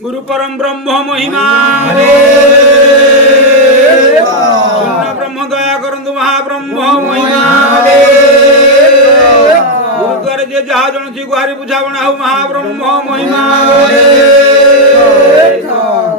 गुरु परम ब्रह्म महिमा शून्य ब्रह्म दया करंतु महाब्रह्म महिमा गुरुद्वारे जे जहा जन छी गुहारी बुझावणा हो महाब्रह्म महिमा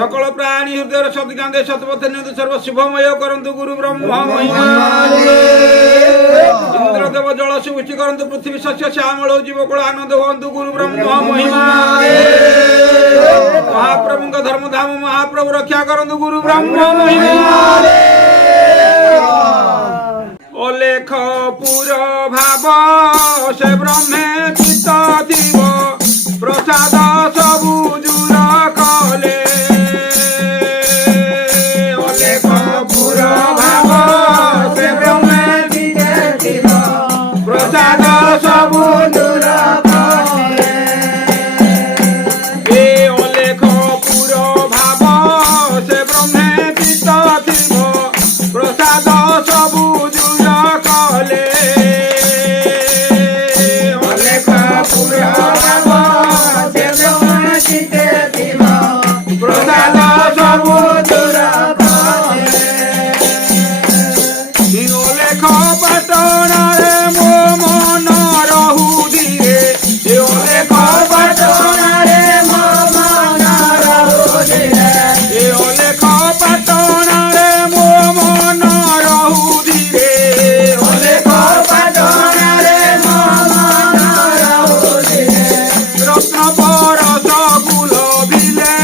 सकल प्राणी हृदय सदकांदे सतपथे नियंतु सर्व शुभमय करंतु गुरु ब्रह्म महिमा इंद्र देव जल सुवृष्टि करंतु पृथ्वी शस्य श्यामल जीवकुल आनंद हुअन्तु गुरु ब्रह्म महिमा महाप्रभु धर्म धाम महाप्रभु रक्षा करंतु गुरु ब्रह्म महिमा अलेख पुर भाव से ब्रह्मे चित्त थिब प्रसाद सबु जुर कले अलेख पुर भाव से ब्रह्मे चित्त थिब प्रसाद सबु जुर कले ए अलेख पुर भाव से ब्रह्मे चित्त थिब प्रसाद सबु जुर कले अलेख पुर भाव से ब्रह्मे चित्त थिब प्रसाद सबु जुर कले अलेख पाटणारे मो मन रहु धीरे अलेख पाटणारे मो मन रहु धीरे अलेख पाटणारे मो मन रहु धीरे अलेख पाटणारे मो मन रहु धीरे रत्न परस कुल भिले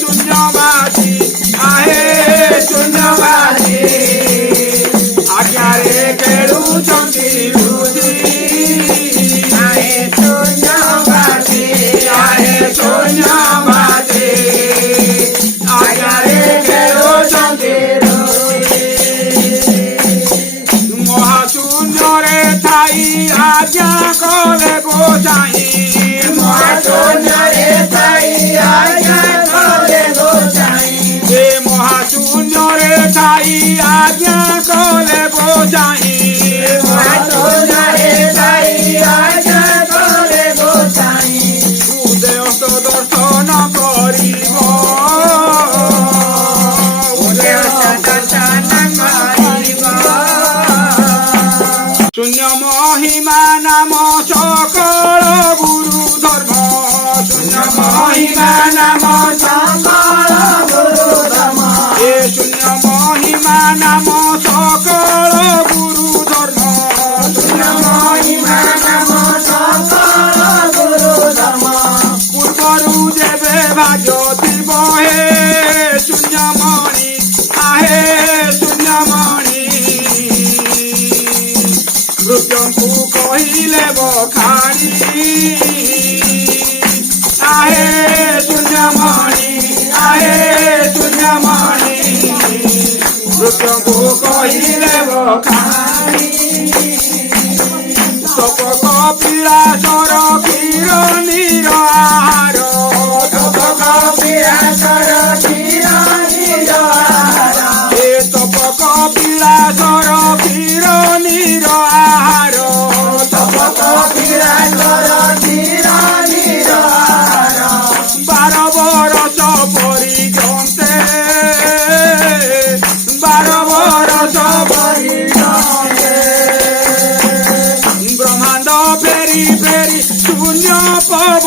शून्यवासी आहे शून्यवासी आज्ञारे खेलुचंती रुचि आहे शून्यवासी आज्ञारे खेलुचंती रुचि महाशून्यरे थाई आज्ञा कले गोसाई महाशून्यरे थाई आज्ञा कले गोसाई हे महाशून्यरे थाई आज्ञा कले गोसाई महाशून्यरे थाई आज्ञा कले गोसाई उदयस्त दर्शन करिब उदयस्त दर्शन करिब शून्य महिमा नाम सकल गुरु धर्म शून्य महिमा नाम सकल गुरु धर्म ए शून्य महिमा नाम सकल गुरु धर्म शून्य महिमा नाम सकल गुरु धर्म पूर्वरु जेबे भाग्य थिब हे शून्यमणि आहे शून्यमणि रुपयंकु कहिले बखाणी आहे शून्यमणि रुपयंकु कहिले बखाणी तपक पिलासर क्षीर निराहार तपक पिलासर क्षीर निराहार ए तपक पिलासर क्षीर निराहार तपक पिलासर क्षीर निराहार 12 बरस परिजन्ते 12 बरस परिजन्ते ब्रह्मांड फेरी फेरी शून्य पर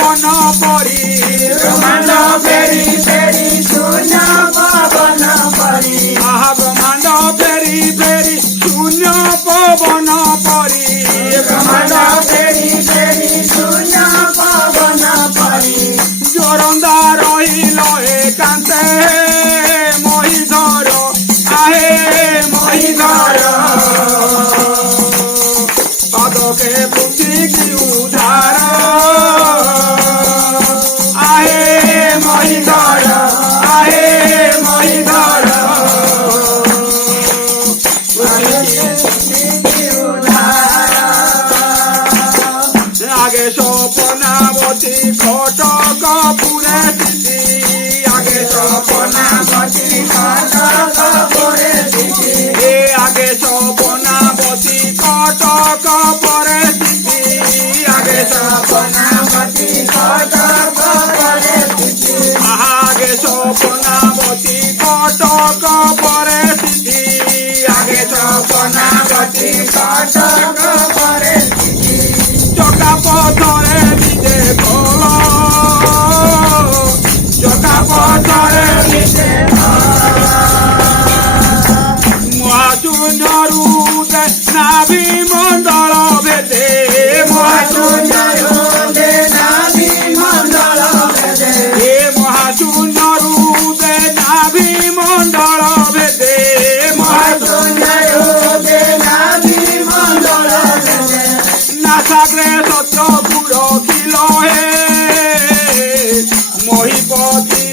মহিপতি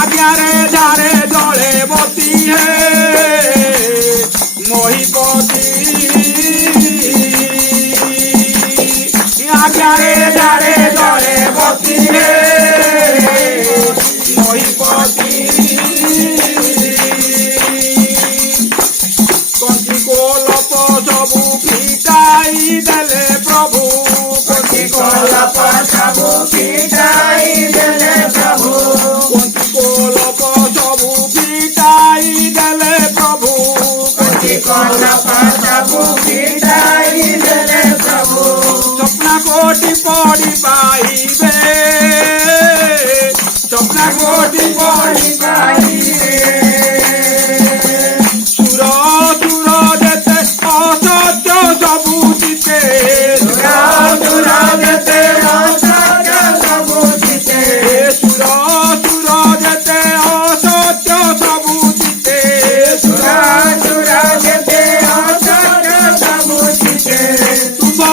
আজ্ঞারে ধারে জলে বতি হে মহিপতি আজ্ঞারে ধারে জলে বতি হে মহিপতি কঞ্চি কোলপ সবু ফিটাই দেলে প্রভু কঞ্চি কোলপ সবু ফিটাই দেলে প্রভু কঞ্চি কোলপ সবু ফিটাই দেলে প্রভু কঞ্চি কোলপ সবু ফিটাই দেলে প্রভু স্বপ্ন কোটি পড়ি পাইবে স্বপ্ন কোটি পড়ি পাইবে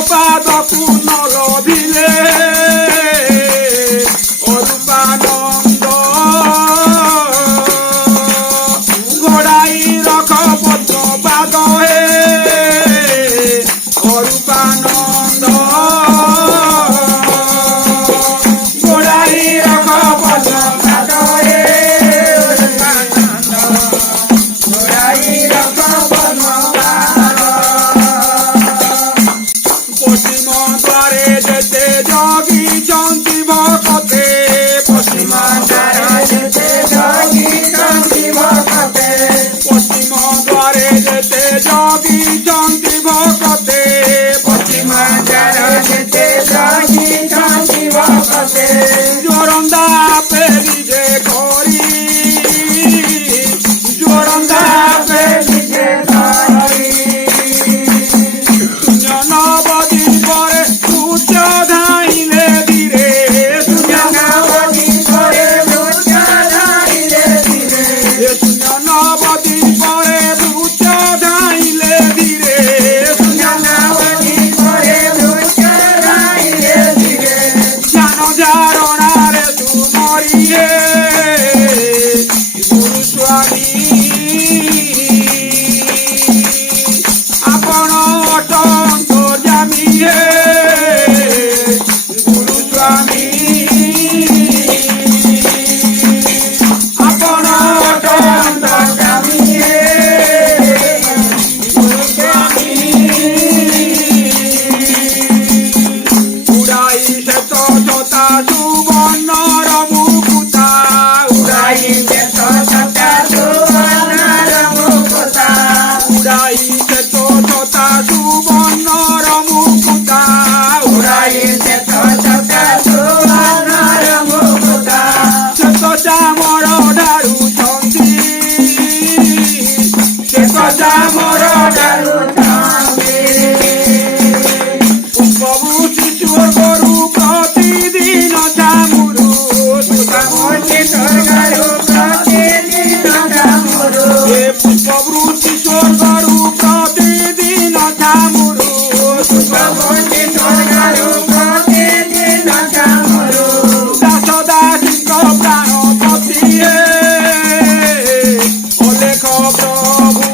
পাদকু নলভিলে অরূপানন্দ ঘোড়াই রখ পদ্ম পাদ হে অরূপানন্দ ঘোড়াই রখ পদ্ম পাদ হে অরূপানন্দ ঘোড়াই রখ পদ্ম পশ্চিম দ্বারে যেতে জগিছন্তি ভকতে পশ্চিম দ্বারে যেতে জগিছন্তি ভকতে পশ্চিম দ্বারে যেতে জগিছন্তি ভকতে পশ্চিম দ্বারে যেতে জগিছন্তি ভকতে জোরন্দা পেলি যে করি জোরন্দা পেলি যে করি নবদী পরে সূর্য ধাইলে ধীরে সূর্য নবদী পরে সূর্য ধাইলে ধীরে সূর্য নবদী পরে সূর্য ধাইলে ধীরে সূর্য নবদী পরে সূর্য ধাইলে ধীরে জ্ঞান ধারণারে তুমরি হে গুরু স্বামী আপন অটন্ত জামি হে গুরু স্বামী আপন অটন্ত জামি হে গুরু স্বামী উড়াই শ্বেত ছটা সুবর্ণর মুকুতা উড়াই শ্বেত ছটা সুবর্ণর মুকুতা উড়াই শ্বেত ছটা সুবর্ণর মুকুতা উড়াই শ্বেত ছটা সুবর্ণর মুকুতা শ্বেত চামর ঢালুଛନ୍ତି শ্বেত চামর ঢালুଛନ୍ତି প্রভু শিশু গরু প্রতিদিন চামুরু প্রভু শিশু গরু প্রতিদিন চামুরু দাস দাসীଙ୍କ প্রাণপতি হে অলেখ প্রভু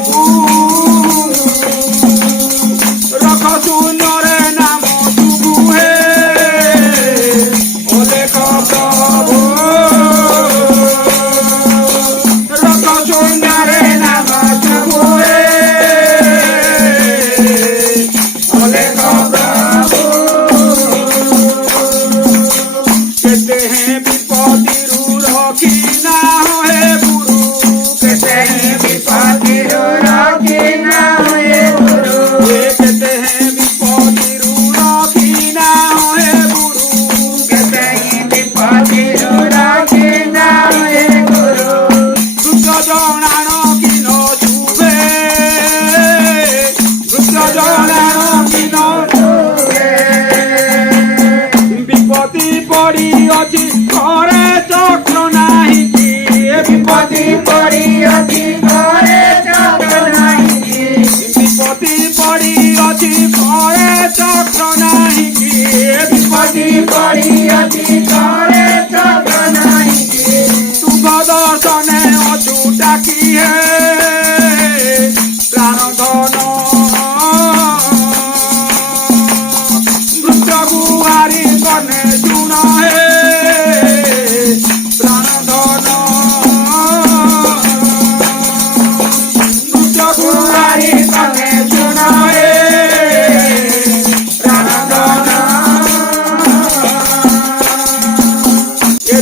রখ শূন্যরে নাম শুভু হে অলেখ প্রভু রখ শূন্যরে নাম শুভু হে অলেখ প্রভু কেতে হে বিপদিরু রখি না হে গুরু কেতে হে বিপদিরু রখি না হে গুরু কেতে হে বিপদিরু রখি না হে গুরু কেতে হে বিপদিরু রখি না হে গুরু দুঃখ জনাণ কিন শুভে দুঃখ জনাণ কিন শুভে বিপত্তি পড়ি অছি ঘরে চক্র নাহি কি বিপত্তি পড়ি অছি ঘরে চক্র নাহি কি বিপত্তি পড়ি অছি ঘরে চক্র নাহি কি বিপত্তি পড়ি অছি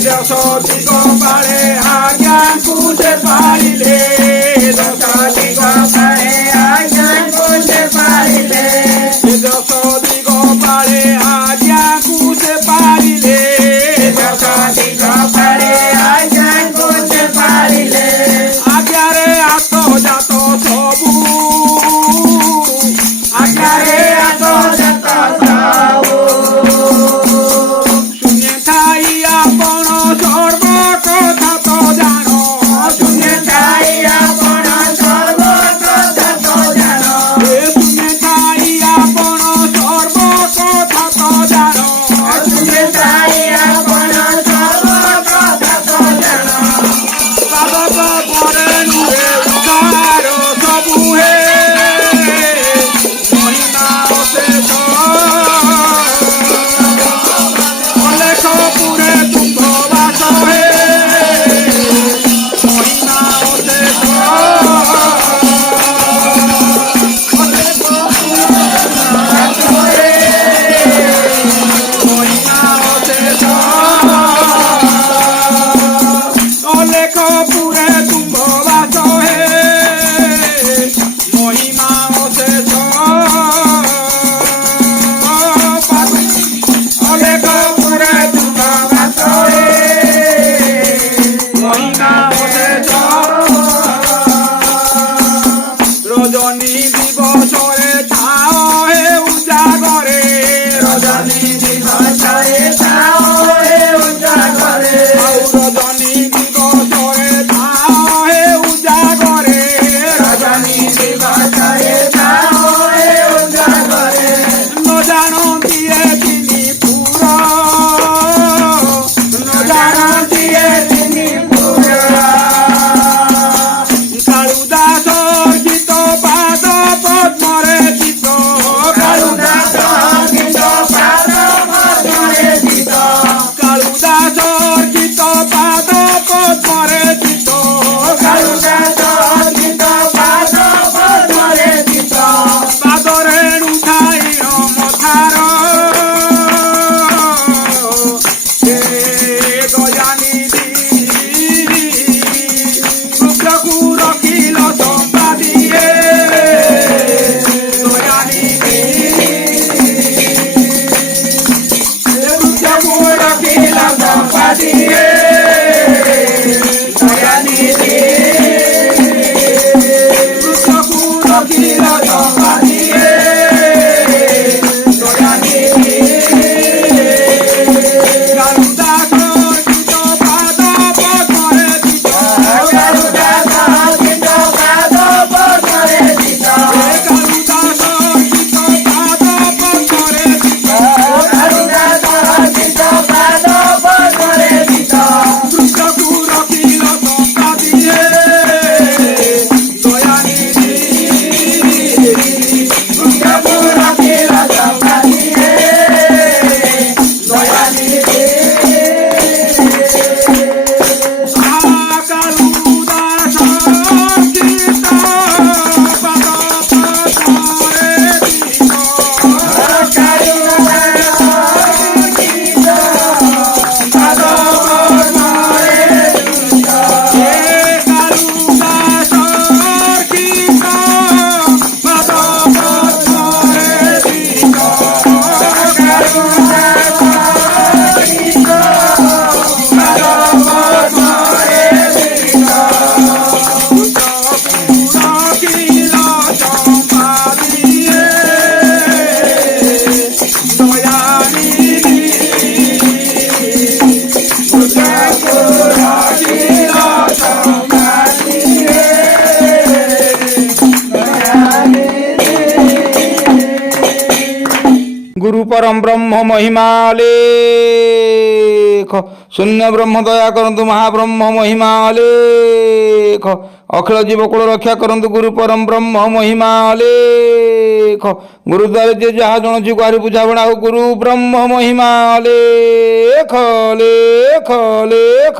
ଦଶଟି ଗୋପାଳେ ଆଜ୍ଞାକୁ ସେ ପାଇଲେ ଦଶଟି ଗୋପାଳେ ଆଜ୍ଞାକୁ ସେ ପାଇଲେ ଦଶଟି ଗୋପାଳେ ଆଜ୍ଞାକୁ ସେ ପାଇଲେ ଦଶଟି ଗୋପାଳେ ଆଜ୍ଞାକୁ ସେ ପାଇଲେ ଆଜ୍ଞାରେ ଆତ ଜାତ ସବୁ ଆଜ୍ଞାରେ ଆତ ଜାତ ସବୁ ଶୂନ୍ୟ ଥାଇ ଆପଣ ସର୍ବ କଥା ତ ଜାଣ ଶୂନ୍ୟ ଥାଇ ଆପଣ ସର୍ବ କଥା ତ ଜାଣ ଶୂନ୍ୟ ଥାଇ ଆପଣ ସର୍ବ କଥା ତ ଜାଣ ଶୂନ୍ୟ ଥାଇ ଆପଣ ସର୍ବ କଥା ତ ଜାଣ ପାଦକ ପରେ ନୁହେଁ ଉଦ୍ଧାର ସବୁ ହେ ମହିମା ଅଶେଷ ଅଲେଖ ପୁରେ ତୁମ୍ଭ ବାସ ହେ ମହିମା ଅଶେଷ ଅଲେଖ ପୁରେ ବାସ ହେ ମହିମା ଅଶେଷ ଅଲେଖ ପୁରେ ତୁମ୍ଭ ବାସ ହେ ମହିମା ଅଶେଷ ଅଲେଖ ପୁରେ ତୁମ୍ଭ ବାସ ହେ ମହିମା ଅଶେଷ ରଜନୀ ଦିବସରେ ଥାଅ ହେ ଉଜାଗରେ ରଜନୀ ଦିବସରେ ଥାଅ ହେ ଉଜାଗରେ ଆଉ ରଜନୀ ଦିବସରେ ଥାଅ ହେ ଉଜାଗରେ ରଜନୀ ଦିବସରେ ଥାଅ ହେ ଉଜାଗରେ ନ ଜାଣନ୍ତି ଏ ତିନି ପୁର ନ ଜାଣନ୍ତି ଏ ତିନି ପୁର କାଳୁଦାସ ଗୀତ ପାଦ ପଦ୍ମରେ ଚିତ କାଳୁଦାସ ଗୀତ ପାଦ ପଦ୍ମରେ ଚିତ କାଳୁଦାସ ଗୀତ ପାଦ ପଦ୍ମରେ ଚିତ କାଳୁଦାସ ଗୀତ ପାଦ ପଦ୍ମରେ ଚିତ ପାଦରେ ରୁଥାଇ ମଥାର ହେ ଦୟାନିଧି ରୁଦ୍ରକୁ ରଖିଲ ସମ୍ପାଦିଏ ଦୟାନିଧି ରୁଦ୍ରକୁ ରଖିଲ ସମ୍ପାଦିଏ ଦୟାନିଧି ରୁଦ୍ରକୁ ରଖିଲ ସମ୍ପାଦିଏ ଦୟାନିଧି କାଳୁଦାସ ଗୀତ ପାଦ ପଦ୍ମରେ ଚିତ କାଳୁଦାସ ଗୀତ ପାଦ ପଦ୍ମରେ ଚିତ କାଳୁଦାସ ଗୀତ ପାଦ ପଦ୍ମରେ ଚିତ କାଳୁଦାସ ଗୀତ ପାଦ ପଦ୍ମରେ ଚିତ ରୁଦ୍ରକୁ ରଖିଲ ସମ୍ପାଦିଏ ଦୟାନିଧି ରୁଦ୍ରକୁ ରଖିଲ ସମ୍ପାଦିଏ ଦୟାନିଧି କାଳୁଦାସ ଗୀତ ପାଦ ପଦ୍ମରେ ଚିତ କାଳୁଦାସ ଗୀତ ପାଦ ପଦ୍ମରେ ଚିତ କାଳୁଦାସ ଗୀତ ପାଦ ପଦ୍ମରେ ଚିତ କାଳୁଦାସ ଗୀତ ପାଦ ପଦ୍ମରେ ଚିତ ରଖିଲ ସମ୍ପାଦିଏ ଦୟାନିଧି ରୁଦ୍ରକୁ ରଖିଲ ସମ୍ପାଦିଏ गुरु परम ब्रह्म महिमा लेख शून्य ब्रह्म दया करंतु महाब्रह्म महिमा लेख अखिल जीवकुल रक्षा करंतु गुरु परम ब्रह्म महिमा लेख गुरुद्वारे जे जहा जणुची गुहारी बुझाबणा हो गुरु ब्रह्म महिमा लेख लेख लेख।